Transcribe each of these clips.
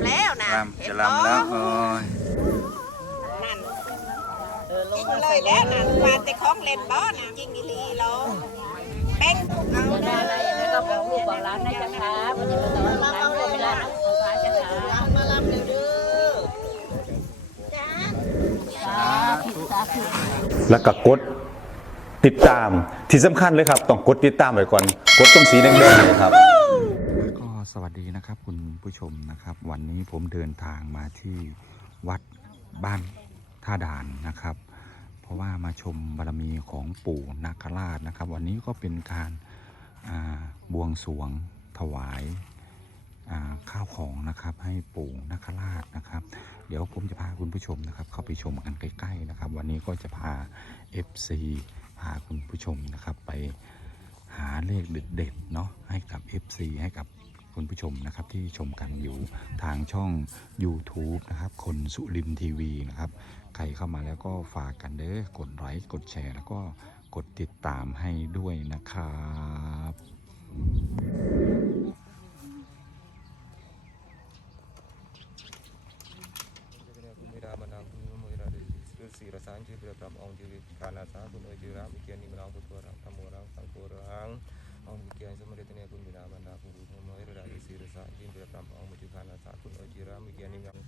ำแล้วนะลำจะลำแล้วโอ้ยนั่นจริงเลยแล้วนะว่าแต่ของเล่นบ่นะจริงอีหลีเหรอแป้งเอาเด้อแล้วก็บอกลูกบอกร้านนะจ๊ะครับวันนี้มาต่อร้านก็เวลานักของร้านจ๊ะครับมาลำเร็วเด้อจ้าสาธุสาธุแล้วก็กดติดตามที่สำคัญเลยครับ ต้องกดติดตามไว้ก่อน กดตรงสีแดงๆเนี่ยครับก็ สวัสดีนะครับคุณผู้ชมนะครับ วันนี้ผมเดินทางมาที่วัดบ้านท่าด่านนะครับ เพราะว่ามาชมบารมีของปู่นาคราชนะครับ วันนี้ก็เป็นการาบวงสรวงถวายาข้าวของนะครับให้ปู่นาคราชนะครับ เดี๋ยวผมจะพาคุณผู้ชมนะครับ เข้าไปชมกันใกล้ๆนะครับ วันนี้ก็จะพา FC พาคุณผู้ชมนะครับไปหาเลขเด็ดๆเนาะให้กับ FC ให้กับ คุณผู้ชมนะครับที่ชมกันอยู่ทางช่อง YouTube นะครับคนสุรินทีวีนะครับใครเข้ามาแล้วก็ฝากกันเด้อกดไลค์กดแชร์ แล้วก็กดติดตามให้ด้วยนะครับสีรสานจีเปรตามองจีวิกานาสาคุณเอจิรามวิเกียนิมนางพุทธรังธรรมวรังสังโฆรังองวิเกียนสมเด็จเนคุณมิรามันดาคุณรูปมหิราดิสีรสานจีเปรตามอง มุจิกานาสาคุณเอจิรามวิเกียนิมนาง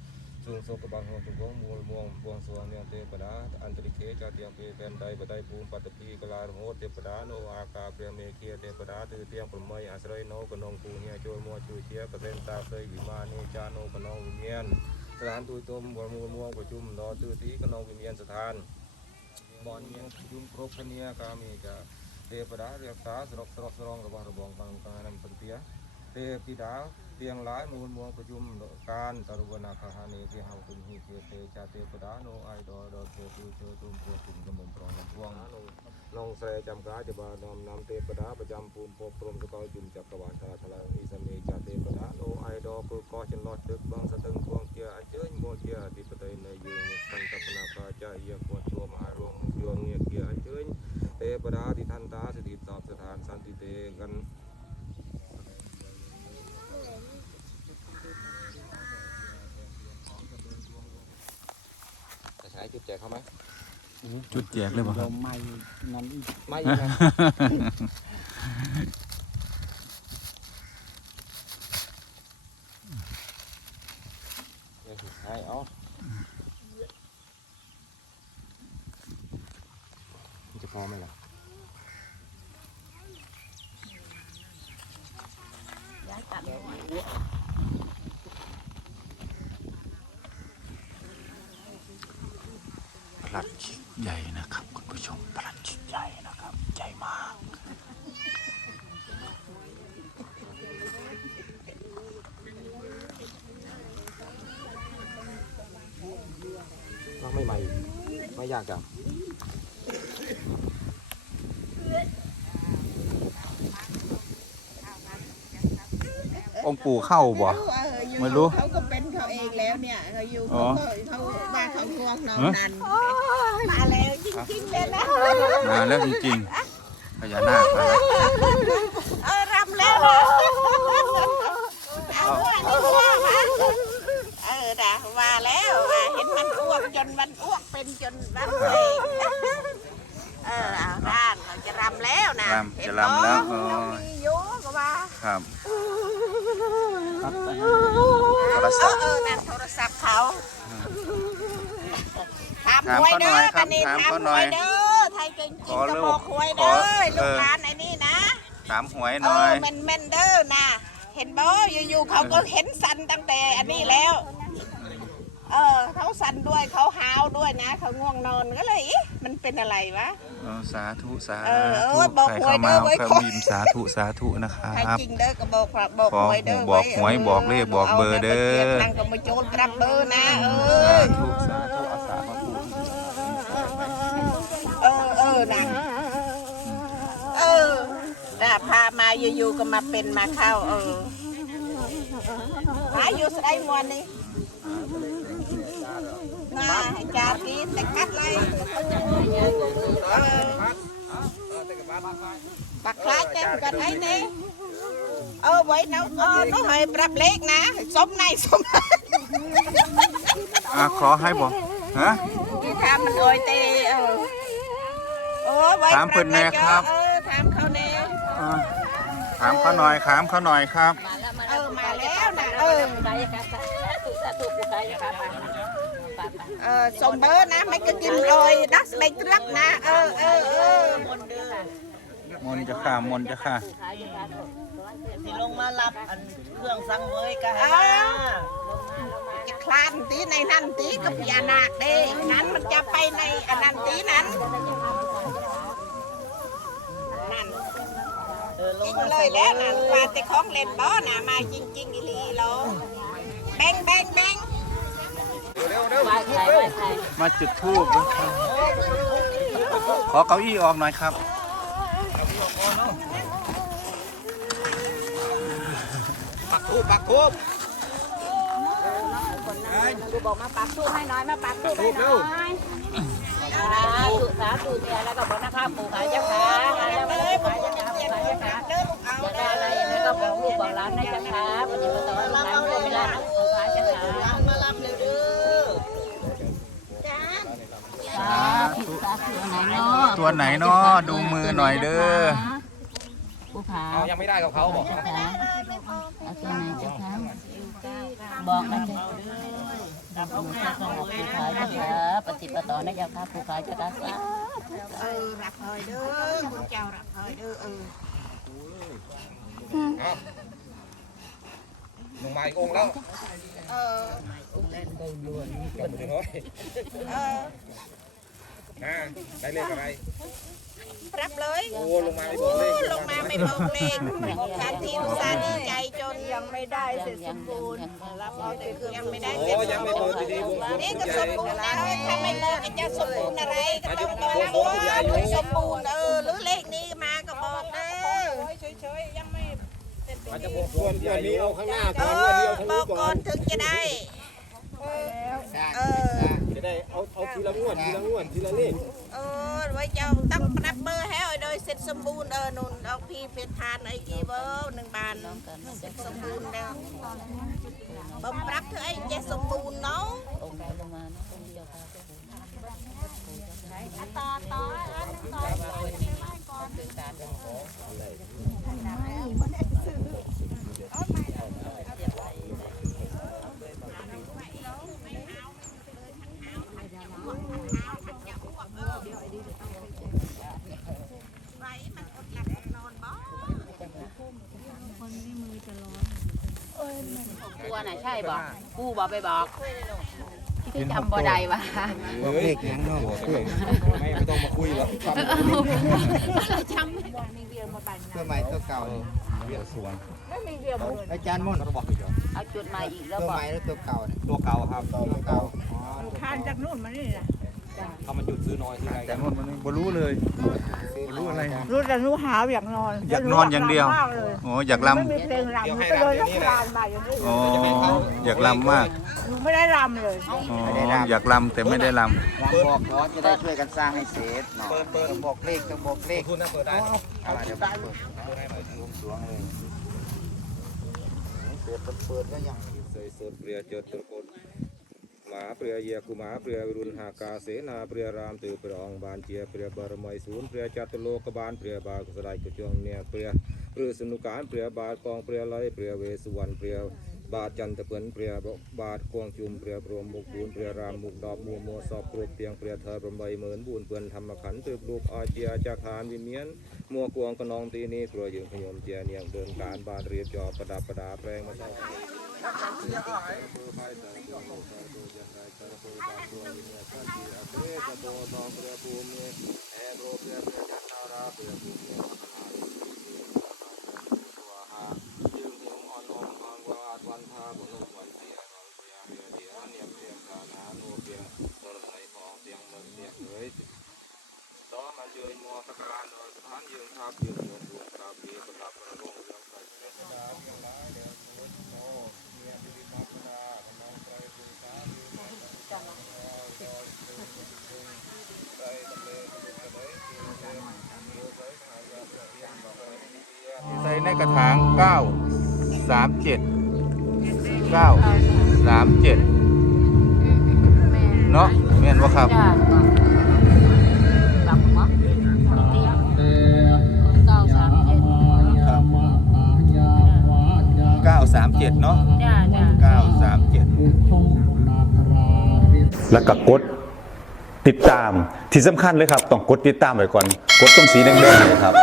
สูงโสกบังหัวจุกงมูลมวงบวงสรวงเนียงเทปดาอันตริเคจาเตียงเปแฟนใดบดายภูมิปัตตพีกลาโหเทปดาโนอากาเปรียเมเคียเทปดาตือเตียงปรมัยอาศัยโนกนงกูเนียโจยมัวชูเชียกระเซนตาเคยวิมาเนจาโนกนงวิเมียนสถานตุยตมบรมูลม่วงประชุมรอตื้อตีกนองวิเมียนสถานบอนเมียนประชุมครบเนียกามีกา ទេវតារាក្តាសរុបស្រស់ស្រងរបស់របងក្នុងការនឹងពន្ទាទេពីដាទៀងឡាយមូលមួងប្រជុំការតរវនាខហានីគេហៅគុញហិជាទេចាទេវតានោះអាយដល់ដល់ធ្វើទូជើទុំព្រះគុំកំមុំប្រងព្រងនងស្រែចំការជាបាននាំនាំទេវតាប្រចាំពូនពពព្រមសកលជុំចក្រវាលតាថ្លើអ៊ីសានីចាទេវតានោះអាយដល់គឺកោះចន្លោះទឹកបងសតឹងពួងជាអញ្ជើញមកជាអធិបតីនៃយើងសន្តបនាប្រជាយាគួរជួមអារងយងងារ ญเทปดาที่ทันตาสถิตตอบสถานสันติเตกันจะใช้จุดแจกเขาไหมจุดแจกเลยป่ะครับ ไม่อีกนะเดี๋ยวสุดท้ายเอามันจะพอไหมล่ะ ย้ายตัดเลย ป ลัดชิกใหญ่นะครับคุณผู้ชมปลัดชิกใหญ่นะครับใหญ่มากเราไม่ใหม่ไม่ยากจ้ะองค์ปู่เข้าบ่เอออยู่ไม่รู้เขาก็เป็นเขาเองแล้วเนี่ยเขาอยู่อ๋เขาอก็เขาบ้านเขาง่วงนอนฮะนันมาแล้วจริงๆเลยนะมาแล้วจริงๆพญานาคมาแล้วเออรำแล้วนะเอาด้วยนี่ว่ามาเออนะมาแล้วอะเห็นมันอ้วกจนมันอ้วกเป็นจนรำเองเออเอาด้านเราจะรำแล้วนะรำจะรำแล้วโอ้ยมีอยู่ก็ว่าครับโทรเอศัพอท์เออนั่นโทรศัพท์เขาถามถามหวยเขาหน่เด้ออยครับปานนี้ถามถามเขาหหน่วอยยเด้อไทยจริงขอๆก็ลูกบอกหวยขเด้ออลูเอกอหลานไอ้นี่นะถามหวยหเอน่ออยมันแม่นเด้อนะเห็นบ่อยู่ๆเขาก็เห็นสันตั้งแต่อันนี้แล้ว เออเขาสันด้วยเขาหาวด้วยนะ เขาง่วงนอนก็เลยอิมันเป็นอะไรวะเออสาธุสาเออเอธุอบอกใครหวยเข้ามาเด้อไว้ก็ขอบิมสาธุสาธุนะคใครรับจริงเด้อก็บอกครับบอกขอหวยเด้อบอกหวยไบอกเลขบอกเบอร์เด้อนั่งก็มาโจรปรับเบอร์นะเอสาอ ธุสาธุอาสามาพูด เออเออนะเออแต่พามา อยู่ๆก็มาเป็นมาเข้า เออหาอยู่สไลมวนนี่นาให้จาทีแต่กัดเลยเออปักคล้ายเต็มกันไอ้นี่เออไว้ nó nó nó hơi ปรับเล็กนะสมในสมในอะขอให้บอกฮะที่ถามมันโอยเตเออโอ้ไว้ถามเพิ่นแน่ครับเออถามเขาแน่อะ ถามเขาหน่อยถามเขาหน่อยครับเออมาแล้วนะเออกายกรรมสาธุสาธุผู้กายกรรมไปไปไปเออสมเบอร์นะไม่ก็กินเลยดักใบตรักนะเออเออเออมนต์จะค่ะมนต์จะค่ะขายอยู่ร้านที่ลงมารับอันเครื่องสังเวยกันเออจะคลานตีในนั้นตีกับพญานาคเด้นั้นมันจะไปในอันนั้นตีนั้ เออลจงริงมาเลยแล้วนั่นว่าแต่ของเล่นบ่น่ะมาจริงจริงๆอีหลีโลแบงแบงแบงไหว้ใครไหว้ใครมาจุดทูบนะครับขอเก้าอี้ออกหน่อยครับกูบอกมาปักทูบให้น้อยมาปักทูบให้น้อยสาธุสาธุเนี่ยแล้วก็บอกนะครับปู่ขายเจ้าขาขายเจ้าขาขายเจ้าขาปู่ขายเจ้าขาานนะเจ้าขาปฏิบัติต่อร้านก็ไม่ได้นะปู่ขายเจ้าขามารับเร็วเด้อสาธุสาธุไหนเนาะตัวไหนเนาะดูมือหน่อยเด้อปู่ขาเอายังไม่ได้กับเขาบอกเจ้าขาเอาตัวไหนเจ้าขาบอกมาเจ้าดับหนูเจ้าขาปู่ขายเจ้าขาปฏิบัติต่อนะเจ้าขาปู่ขายเจ้าขาสาเออรับเฮยเด้อคุณเจ้ารับเฮยเด้อเออล หนูมาอีกองแล้วเออเป็นน้อยเอออ่าได้เลขอะไร ปรับเลยโอ้ลงมาไม่บอกเลขลงมาไม่บอกเลขการที่อุตส่าห์ดีใจจนยังไม่ได้เสร็จสมบูรณ์รับเอาแต่คือยังไม่ได้เสร็จยังไม่เปิดดีๆวงสรวงนี่ก็ใหสญ่มบูรณ์นะถ้าไม่บอกจะสมบูรณ์อะไรก็ต้องบอกว่าไม่สมบูรณ์เออ มันจะบอกส่วนวันนี้เอาข้างหน้า เอ ก่อนวันนี้ อ เอาข้าง บ นี้ อก ก่ ก่ อ อน นถึงจะได้ เออ จะได้เอาเอาทีละงวดทีละงวดทีละเลข เออไว้เจ้าต้องปรับเบอร์ให้โดยเสร็จสมบูรณ์เออนุ่นเอาพี่เพชรทานไอ้กี่เบอร์หนึ่งบานเสร็จสมบูรณ์แล้วบ่ป ใช่บอกกูบอกไปบอกที่จำบ่ได้วะเลขยังเนาะไม่ไม่ต้องมาคุยหรอกจำไม่ได้เพื่อใหม่ตัวเก่านี่เรียกสวนอาจารย์มุ่นเราบอกอีกเหรอเอาจุดมาอีกแล้วตัวบอกใหม่แล้วตัวเก่าเนี่ยตัวเก่าครับตัวเก่าทานจากนู่นมานี่แหละ เขามาจุดซื้อน้อยซื้ออะไรแต่กันนวดมันบ่รู้เลยบ่รู้อะไร รู้แต่รู้หาวอยากนอนอยากนอนอย่างเดียวโอ้อยากล ไม่มีเพลงรำก็เลยต้องคลานมาอย่างนี้ำอ๋อ อยากลำมากไม่ได้รำเลยอ๋ออยากลำแต่ไม่ได้ลวางบอกขอจะได้ช่วยกันสร้างให้เสร็จเนาะเปิดเปิดต้องบอกเลขต้องบอกเลขทุนนะเปิดได้อะไรเดี๋ยวเปิดรวมสวงเลยเปิดเปิดก็ยังเสยสดเปรียเจดตระกดหมาเปรียเยียกุมาเปรียวิรุณหากาเสนาเปรียรามตือเปรียองบานเจียเปรียบารมัยศูนย์เปรียจัตโลกบาลเปรียบากสลายกุจงเนียเปรียปรือสนุการเปรียบาทกองเปรียไลเปรียเวสุวรรณเปรียบาทจันทเปินเปรียบาทกวงจุมเปรียรวมมุกบูนเปรียรามมุกดอกมัวมัวสอบกรุบเตียงเปรียเธอประใบเหมือนบุญเปือนธรรมขันตืบลูกอาเจียจากทานวิเมียนมัวกวงกระนองตีนี้กลัวยืงขยมเจียเนียงเดินการบานเรียบจอประดับประดาแปลงมาเศร้า đó mà chơi mua các bạn rồi bán dương tháp dương một luồng tháp đi ประดับประดงเรื่องไปเทศดาเรื่องร้ายเรื่องโน้ตโตเมียดิริมาปนาพนังไตรภูษามีมาจังรอยรอยตึงตึงไตรตะเลตะลุกตะเลยเกี่ยวเกี่ยวโยไซหายาเกี่ยวเกี่ยวบอกเลยเกี่ยว ใส่ในก ระถาง 9 3 7 9สามเจ็ดเนาะแม่นว่าครับ จ้าบักหมอตีเก้าสามเจ็ดเก้าสามเจ็ดเนาะจ้าจ้าเก้าสามเจ็ดแล้วก็กดติดตามที่สำคัญเลยครับ ต้องกดติดตามไว้ก่อน กดตรงสีแดงๆเนยครับ